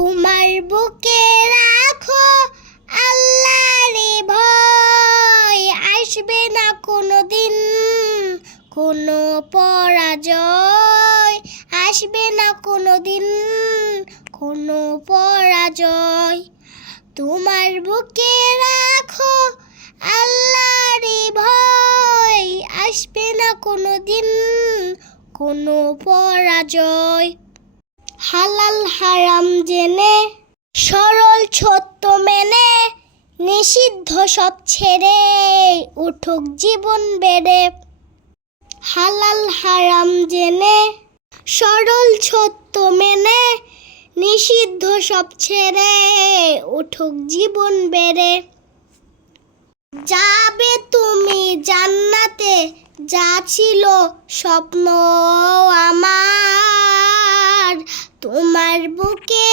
তোমার বুকে রাখো আল্লাহরে ভয়, আসবে না কোনোদিন কোনো পরাজয়, আসবে না কোনোদিন কোনো পরাজয়। তোমার বুকে রাখো আল্লাহরে ভয়, আসবে না কোনোদিন কোনো পরাজয়। হালাল হারাম জেনে সরল সত্য মেনে, নিষিদ্ধ সব ছেড়ে উঠুক জীবন বেড়ে। হালাল হারাম জেনে সরল সত্য মেনে, নিষিদ্ধ সব ছেড়ে উঠুক জীবন বেড়ে। যাবে তুমি জান্নাতে, যা ছিল স্বপ্ন আমার, তোমার বুকে